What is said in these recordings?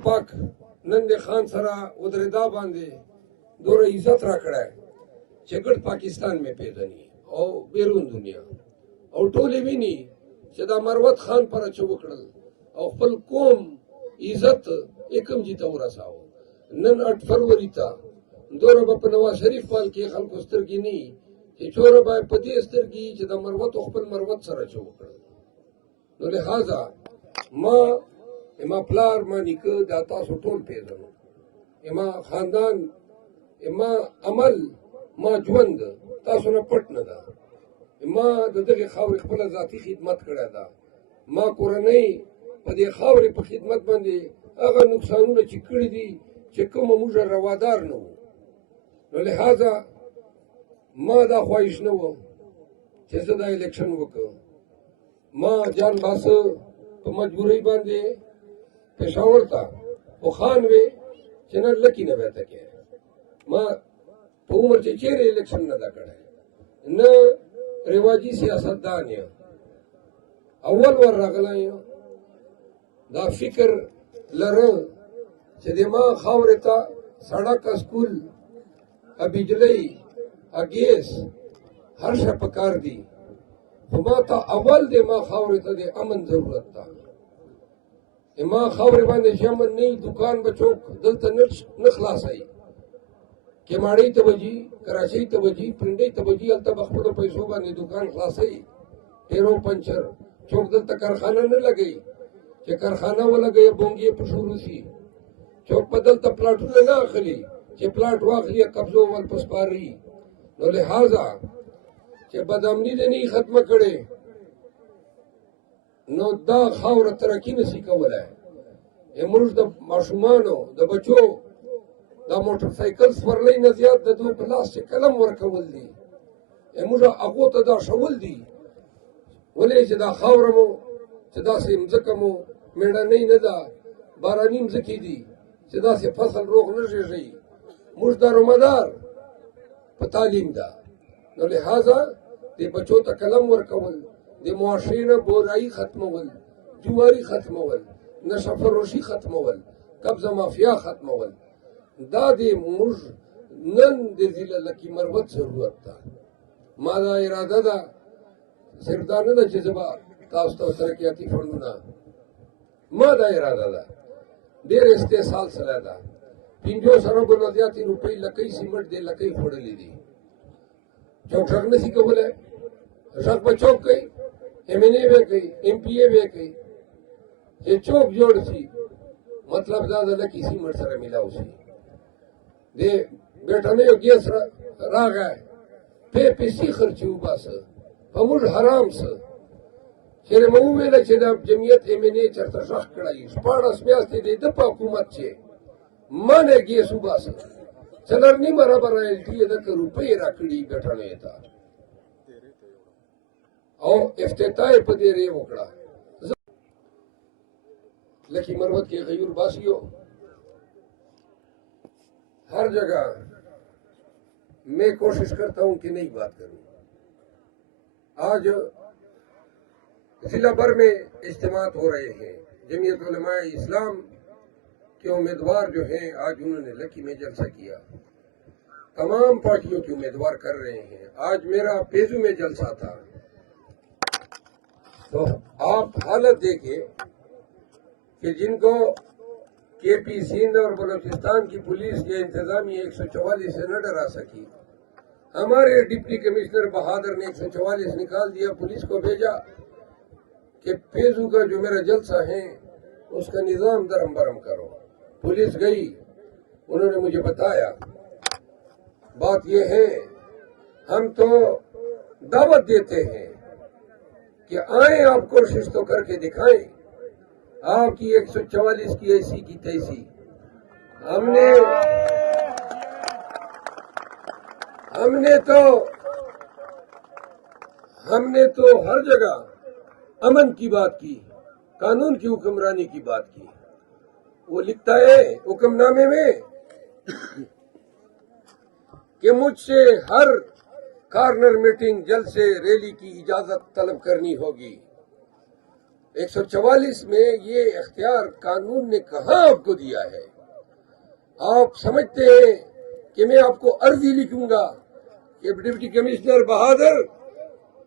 پاک نن د خان سره ودرېدا باندې دوره عزت را کړی چې ګډ پاکستان مې پیژني او بیرون دنیا او ټولې ویني چې دا مروت خان پر چې وکړل او خپل قوم عزت یکم جي ته ورساوه. نن 8 فروری ته دوره به په نواز شریف پال کې خلکو سترګې نه چې چوره به په دې سترګې چې د مروت خپل مروت سره چې وکړل. نو لہذا ما پلار ما نیکه دا تاسو ټول پیژنو، ما خاندان، ما عمل، ما ژوند تاسو نه پټ نه ده. ما د دغې خاورې خپله ذاتي خدمت کړې ده. ما کورنۍ په دې خاورې په خدمت باندې هغه نقصانونه چې کړي دي چې کومه موږ روادار نه وو. نو لہذا ما دا خواهش نه وه چې زه دا الیکشن وکړم. ما جان باسه په مجبورۍ باندې پېښور ته خو خان وې چې نه لکي نه به ته کې ما په عمر چې چېرې الیکشن نه ده کړی، نه رواجي سیاستدان یم، اول ور راغلی یم. دا فکر لرم چې د ما خاورې ته سړک، اسکول، بجلی، ګیس هر شی پکار دي، خو ما ته اول د ما خاورې ته د امن ضرورت ده. ما خاورې باندې چې امن نه وي، دکان به څوک دلته نه خلاصوي. کیماړۍ ته به ځي، کراچۍ ته به ځي، پنډۍ ته به ځي، هلته به خپلو پیسو باندې دکان خلاصوي. ټیرو پنچر څوک دلته کارخانه نه لګوي چې کارخانه ولګوي بونګې په شروع شي. څوک به دلته پلاټونه نه اخلي چې پلاټ واخلي قبضو ول په سپاري. نو لہذا چې بدامني دې نه ختمه کړې، نو دا خاوره ترقي نشي کولی. موږ د ماشومانو د بچو دا موټر سایکل سپرلۍ نه زیات د دوی په لاس چې قلم ورکول دي، موږ هغو ته دا ښول دي. ولې چې دا خاوره مو چې داسې مځکه مو مېړنۍ نه ده، باراني مځکې دي چې داسې فصل روغ نه ژېږي. موږ دارومدار په تعلیم ده. نو لہذا دې بچو ته قلم ورکول، د معاشرې نه بورایي ختمول، جواري ختمول، نشه فروشي ختمول، قبضه مافیا ختمول، دا د موږ نن د ضلع لکي مروت ضرورت ده. ما دا اراده ده، صرف دا نه ده چې زه به تاسو ته ترقیاتي فنډونه، ما دا اراده ده ډېر استحصال سره ده. 50 اربو نه زیاتې روپۍ لکۍ سیمنټ دې لکۍ خوړلې دي. چوک ټک نشي کولی، ټک به چوک کوي، MNA به کوي، MPA به کوي. چې چوک جوړ شي مطلب دا ده لکۍ سیمنټ سره میلاو شي. د بریټانیو ګیس راغی، پیسې خرچې وباسه، په موږ حرام څه. چېرې مو وویله چې دا جمعیت MNA چېرته غږ کړی 14 میاشتې د ده په حکومت چې مانه ګیس وباسه، 4.5 اربه رایلټي یې دلته روپۍ راکړي بریټانیو ته، او افتتاح یې په دې ری وکړه. لکي مروت کے غیور باسیوں، ہر جگہ میں کوشش کرتا ہوں کہ نئی بات کروں. آج ضلع بھر میں اجتماعات ہو رہے ہیں. جمعیت علماء اسلام کے امیدوار جو ہیں آج انہوں نے لکی میں جلسہ کیا. تمام پارٹیوں کے امیدوار کر رہے ہیں. آج میرا پیزو میں جلسہ تھا. تو آپ حالت دیکھیں کہ جن کو KP سندھ اور بلوچستان کی پولیس کے انتظامیہ 144 سے نہ ڈرا سکی، ہمارے ڈپٹی کمشنر بہادر نے 144 نکال دیا، پولیس کو بھیجا کہ پیزو کا جو میرا جلسہ ہے اس کا نظام درم برم کرو. پولیس گئی، انہوں نے مجھے بتایا بات یہ ہے ہم تو دعوت دیتے ہیں کہ آئیں، آپ کوشش تو کر کے دکھائیں. آپ کی 144 کی ایسی کی تیسی ہم نے تو ہر جگہ امن کی بات کی، قانون کی حکمرانی کی بات کی. وہ لکھتا ہے حکم نامے میں کہ مجھ سے ہر کارنر میٹنگ، جلسے، ریلی کی اجازت طلب کرنی ہوگی. 144 میں یہ اختیار قانون نے کہاں آپ کو دیا ہے؟ آپ سمجھتے ہیں کہ میں آپ کو عرضی لکھوں گا کہ ڈپٹی کمشنر بہادر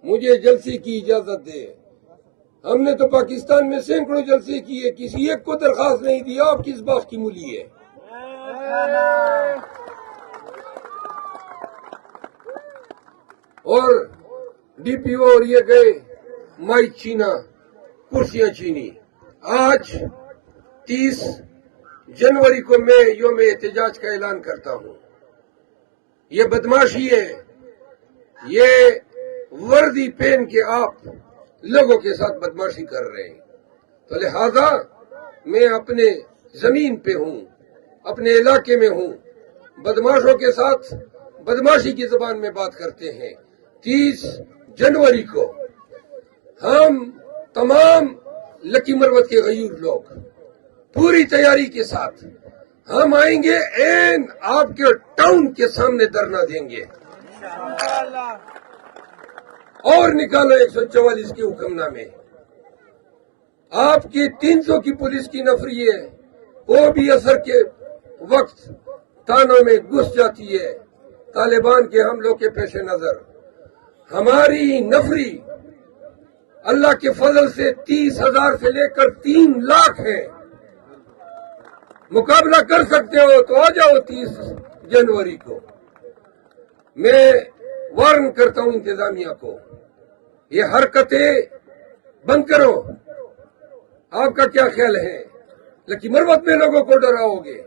مجھے جلسے کی اجازت دے؟ ہم نے تو پاکستان میں سینکڑوں جلسے کیے، کسی ایک کو درخواست نہیں دیا آپ کس بات کی مولی ہے؟ اور ڈی پی او اور یہ گئے مائک چھینا، کرسیاں چھینی۔ آج 30 جنوری کو میں یوم احتجاج کا اعلان کرتا ہوں۔ یہ بدماشی ہے، یہ وردی پہن کے آپ لوگوں کے ساتھ بدماشی کر رہے ہیں، تو لہذا میں اپنے زمین پہ ہوں، اپنے علاقے میں ہوں، بدماشوں کے ساتھ بدماشی کی زبان میں بات کرتے ہیں۔ 30 جنوری کو ہم تمام لکی مروت کے غیور لوگ پوری تیاری کے ساتھ ہم آئیں گے، این آپ کے ٹاؤن کے سامنے دھرنا دیں گے اور نکالو 144 کے حکم نامے۔ آپ کی 300 کی پولیس کی نفری ہے، وہ بھی اثر کے وقت تھانوں میں گھس جاتی ہے طالبان کے حملوں کے پیش نظر۔ ہماری نفری اللہ کے فضل سے 30,000 سے لے کر 3 لاکھ ہے۔ مقابلہ کر سکتے ہو تو آ جاؤ 30 جنوری کو۔ میں وارن کرتا ہوں انتظامیہ کو، یہ حرکتیں بند کرو۔ آپ کا کیا خیال ہے؟ لیکن مروت میں لوگوں کو ڈراؤ گے؟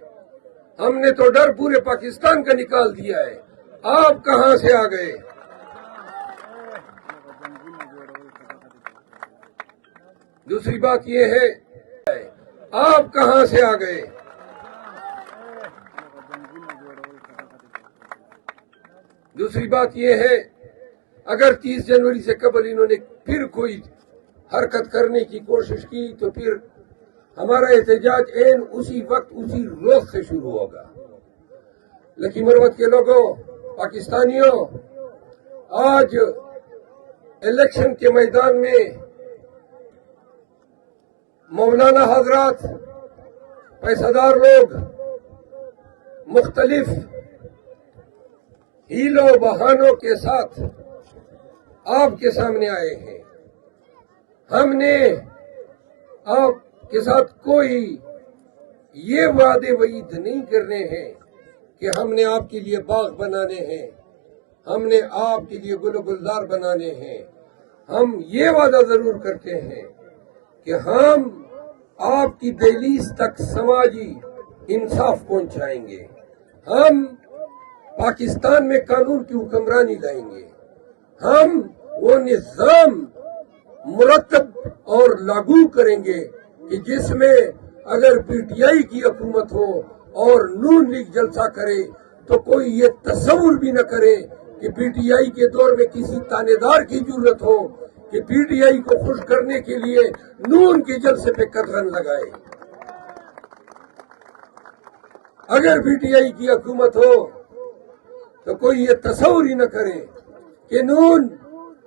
ہم نے تو ڈر پورے پاکستان کا نکال دیا ہے، آپ کہاں سے آ گئے؟ دوسری بات یہ ہے، آپ کہاں سے آ گئے؟ دوسری بات یہ ہے، اگر 30 جنوری سے قبل انہوں نے پھر کوئی حرکت کرنے کی کوشش کی تو پھر ہمارا احتجاج این اسی وقت اسی روز سے شروع ہوگا۔ لکی مروت کے لوگوں، پاکستانیوں، آج الیکشن کے میدان میں مولانا حضرات، پیسہ دار لوگ مختلف ہیلوں بہانوں کے ساتھ آپ کے سامنے آئے ہیں۔ ہم نے آپ کے ساتھ کوئی یہ وعدے وعید نہیں کرنے ہیں کہ ہم نے آپ کے لیے باغ بنانے ہیں، ہم نے آپ کے لیے گل و گلزار بنانے ہیں۔ ہم یہ وعدہ ضرور کرتے ہیں کہ ہم آپ کی دہلیز تک سماجی انصاف پہنچائیں گے، ہم پاکستان میں قانون کی حکمرانی لائیں گے، ہم وہ نظام مرتب اور لاگو کریں گے کہ جس میں اگر پی ٹی آئی کی حکومت ہو اور نون لیگ جلسہ کرے تو کوئی یہ تصور بھی نہ کرے کہ پی ٹی آئی کے دور میں کسی تانے دار کی ضرورت ہو کہ پی ٹی آئی کو خوش کرنے کے لیے نون کے جلسے پہ قدغن لگائے۔ اگر پی ٹی آئی کی حکومت ہو تو کوئی یہ تصور ہی نہ کرے کہ نون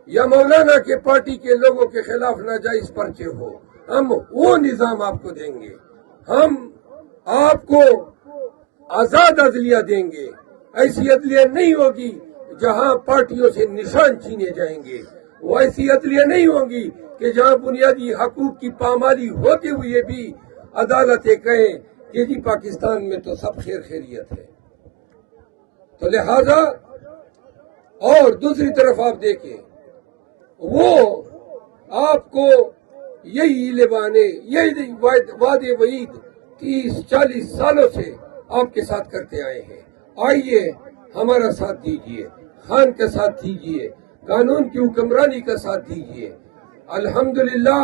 یا مولانا کے پارٹی کے لوگوں کے خلاف ناجائز پرچے ہو۔ ہم وہ نظام آپ کو دیں گے، ہم آپ کو آزاد عدلیہ دیں گے۔ ایسی عدلیہ نہیں ہوگی جہاں پارٹیوں سے نشان چھینے جائیں گے، وہ ایسی عدلیہ نہیں ہوگی کہ جہاں بنیادی حقوق کی پامالی ہوتے ہوئے بھی عدالتیں کہیں کہ جی پاکستان میں تو سب خیر خیریت ہے۔ تو لہذا اور دوسری طرف آپ دیکھیں، وہ آپ کو یہی لبانے، یہی وعدے وعید 30-40 سالوں سے آپ کے ساتھ کرتے آئے ہیں۔ آئیے ہمارا ساتھ دیجئے، خان کا ساتھ دیجئے، قانون کی حکمرانی کا ساتھ دیجئے۔ الحمدللہ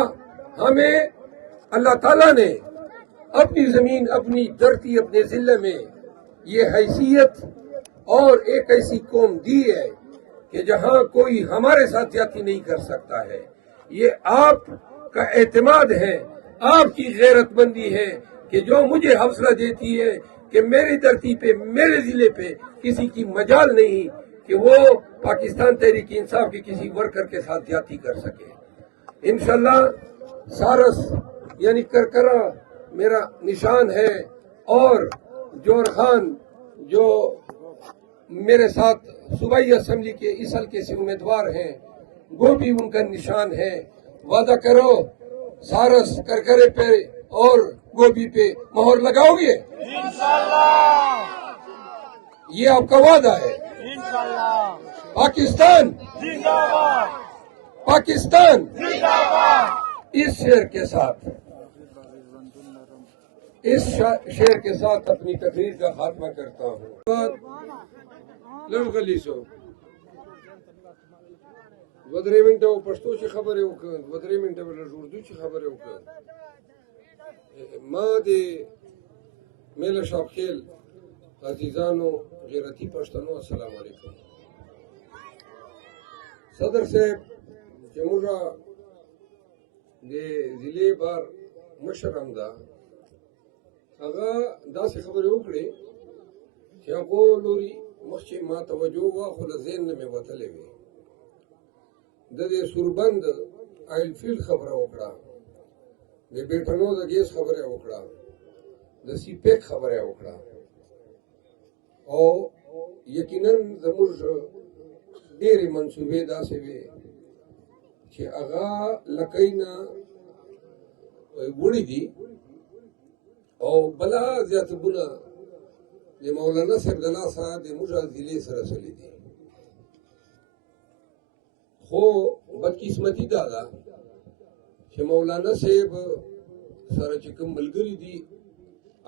ہمیں اللہ تعالیٰ نے اپنی زمین، اپنی دھرتی، اپنے ضلع میں یہ حیثیت اور ایک ایسی قوم دی ہے کہ جہاں کوئی ہمارے ساتھ زیادتی نہیں کر سکتا ہے۔ یہ آپ کا اعتماد ہے، آپ کی غیرت مندی ہے کہ جو مجھے حوصلہ دیتی ہے کہ میری دھرتی پہ، میرے ضلع پہ کسی کی مجال نہیں کہ وہ پاکستان تحریک انصاف کے کسی ورکر کے ساتھ زیادتی کر سکے۔ انشاءاللہ سارس یعنی کرکرا میرا نشان ہے، اور جوہر خان جو میرے ساتھ صوبائی اسمبلی کے اس حلقے سے امیدوار ہیں وہ بھی ان کا نشان ہے۔ وعدہ کرو سارس، کرکرے پہ اور گوبھی پہ مہر لگاؤ گے؟ یہ آپ کا وعدہ ہے۔ پاکستان پاکستان اس شعر کے ساتھ اپنی تقریر کا خاتمہ کرتا ہوں۔ لڑگلی سو ودرے منٹه و پښتو چې خبرې وکړ، ودرې منټه ول اردو چې خبرې وکړ. ما د میله شاب خیل عزیزانو غیرتی پښتنو السلام علیکم. صدر صاحب چې موږ د ضلع بار مشر هم ده، هغه داسې خبرې وکړې چې هغو لوري مخکې ما توجه وه خو له ذهن نه مې وتلې وې. د دې سوربند آیل فیلډ خبره وکړه، د بیټنو د ګیس خبره وکړه، د سی پیک خبره وکړه، او یقینا زموږ ډېرې منصوبې داسې وې چې هغه لکۍ نه وړي دي، او بلا زیاتبونه د مولانا صاحب د لاسه د موږ ضلع سره سلی دي. خو بدقسمتي دا ده چې مولانا صاحب سره چې کوم ملګري دي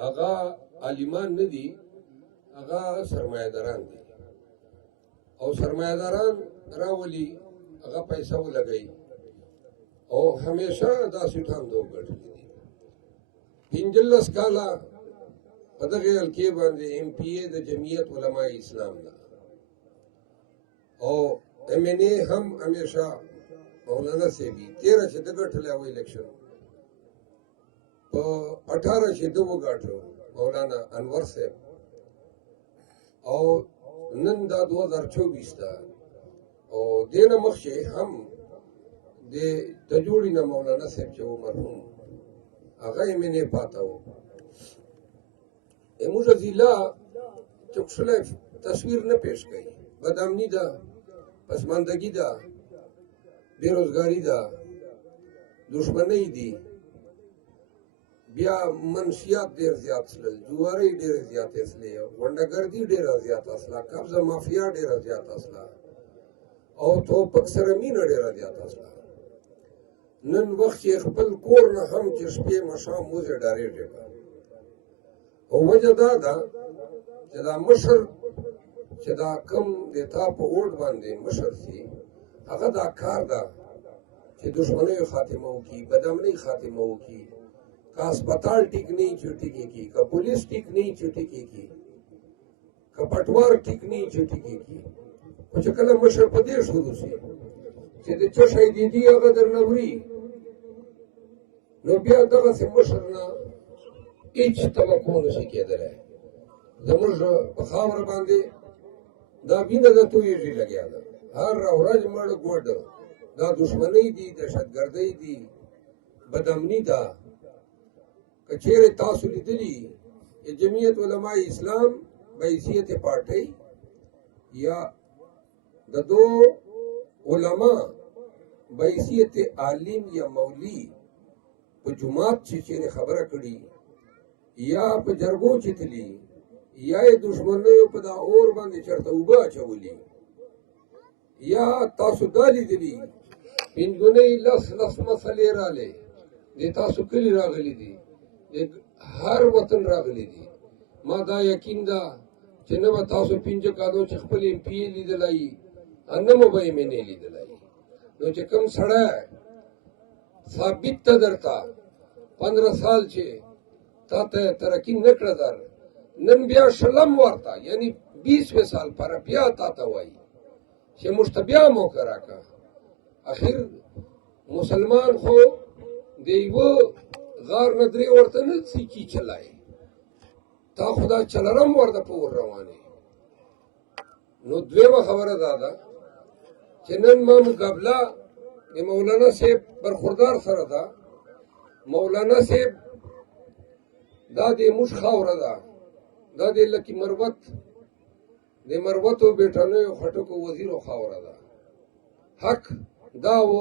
هغه عالمان نه دي، هغه سرمایه‌داران دي، او سرمایه‌داران راولي هغه پیسې ولګوي او همیشه داسې ټاندو ګټلي دي. 15 کاله په دغه حلقې باندې MPA د جمعیت علماء اسلام ده، او MNA هم همیشه مولانا صاحب 13 چې د ګټلی و الیکشن، په 18 چې د وګاټو مولانا انور صاحب، او نن دا 2024 ده، او دینه مخکې هم د تجوړي نه مولانا صاحب چې و مرحوم هغه MNA پاته و. موږ ضلع چکشلی تصویر نه پیش کوي، بدامني ده، پسماندگی ده، بیروزگاری ده، دشمنی دي، بیا منشیات ډېر زیات سلل، جوارۍ ډېرې زیاتې سلې، غونډهګردي ډېره زیاته سله، قبضه مافیا ډېره زیاته سله، او توپک سره مینه ډېره زیاته سله. نن وخت یې خپل کور نه هم چې شپې ماښام وځې ډارېږي. او وجه دا ده چې دا مشر چې دا کم د تا په اوټ باندې مشر سي، هغه دا کار ده چې دشمنیو خاتمه وکړي، بدامنۍ خاتمه وکړي، که هسپتال ټیک نه وي چې ټیکېږي، که پولیس ټیک نه وي چې ټیکېږي، که پټوار ټیک نه وي چې ټیکېږي. خو چې کله مشر په دې شروع سي چې د څه شی دي هغه درنه وړي، نو بیا دغسې مشر نه هیڅ توقع نشي کېدلی. زموږ په خاوره باندې دا وینه د تویېږي لګیا ده، هر ورځ مړ ګوډ، دا دشمنۍ دي، دهشتګردۍ دي، بدامني ده. که چیرې تاسو لیدلي جمعیت علماء اسلام بحیثیت پارټۍ یا د دو علما بحیثیت عالم یا مولوي په جماعت چې چیرې خبره کړي یا په جرګو چې تلي یا یې دشمنیو په دا اور باندې چېرته اوبه اچولي، یا تاسو دا لیدلي پنځونی لس مسلې راغلې، د تاسو کلي راغلي دي، د هر وطن راغلي دي. ما دا یقین ده چې نه به تاسو 5 کالو چې خپل MPA لیدلی، نه مو به MNA لیدلی. نو چې کوم سړی ثابت ته درته 15 سال چې تا ته ترقي نه کړه در، نن بیا شلم ورته یعنی 20 سال پر بیا تا ته وایي چې موږ ته بیا موقع راکړه. اخر مسلمان خو د یوه غار نه درې ورته نه سیکي چلای، تا خدا چلرم ورته په ور روانې. نو دویمه خبره دا ده چې نن ما مقابله د مولانا صاحب برخوردار سره ده، مولانا صاحب دا د موږ خاوره ده، دا د لکي مروت د مروتو بیټنیو خټکو وزیرو خاوره ده. حق دا و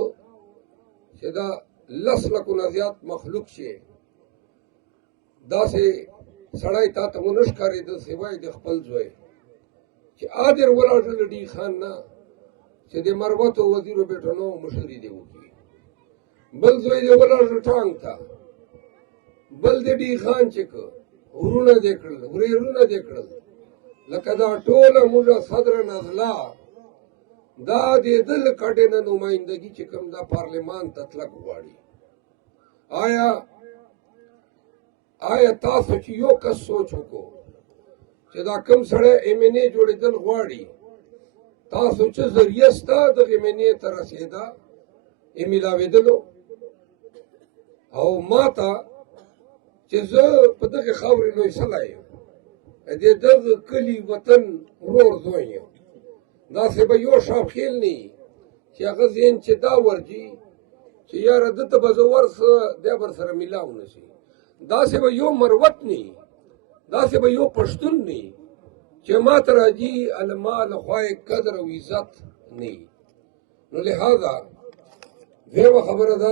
چې دا 10 لکو نه زیات مخلوق شي، داسې سړی تا ته ونه ښکارېده سوای د خپل زوی چې عادر ولاړ ډي خان نه چې د مروتو وزیرو بیټنو مشري دی وکړي. بل زوی دی ولاړ ټانګ ته، بل د ډي خان چې ورونه دې کړل، ورېرونه دې کړل. لکه دا ټوله موږ صدر نزله دا د دل کډې نه نمایندګي چې کوم دا پارلمان ته تلک غواړي. آیا تاسو چې یو کس سوچ وکړو چې دا کوم سړی MNA جوړېدل غواړي، تاسو چې ذریعه سته دغه MNA ته رسېده میلاوېدلو؟ او ما ته چې زه په دغه خاورې لوی سلی یم، د دغه کلي وطن ورور زوی یم، داسې به یو شاپخیل نه وي چې هغه ذهن چې دا ورځي چې یاره ده ته به زه ورسه دی به سره میلاو نه شي. داسې به یو مروت نه وي، داسې به یو پښتون نه وي چې ما ته راځي ما له خوا یې قدر او عزت نه وي. نو لہذا دویمه خبره دا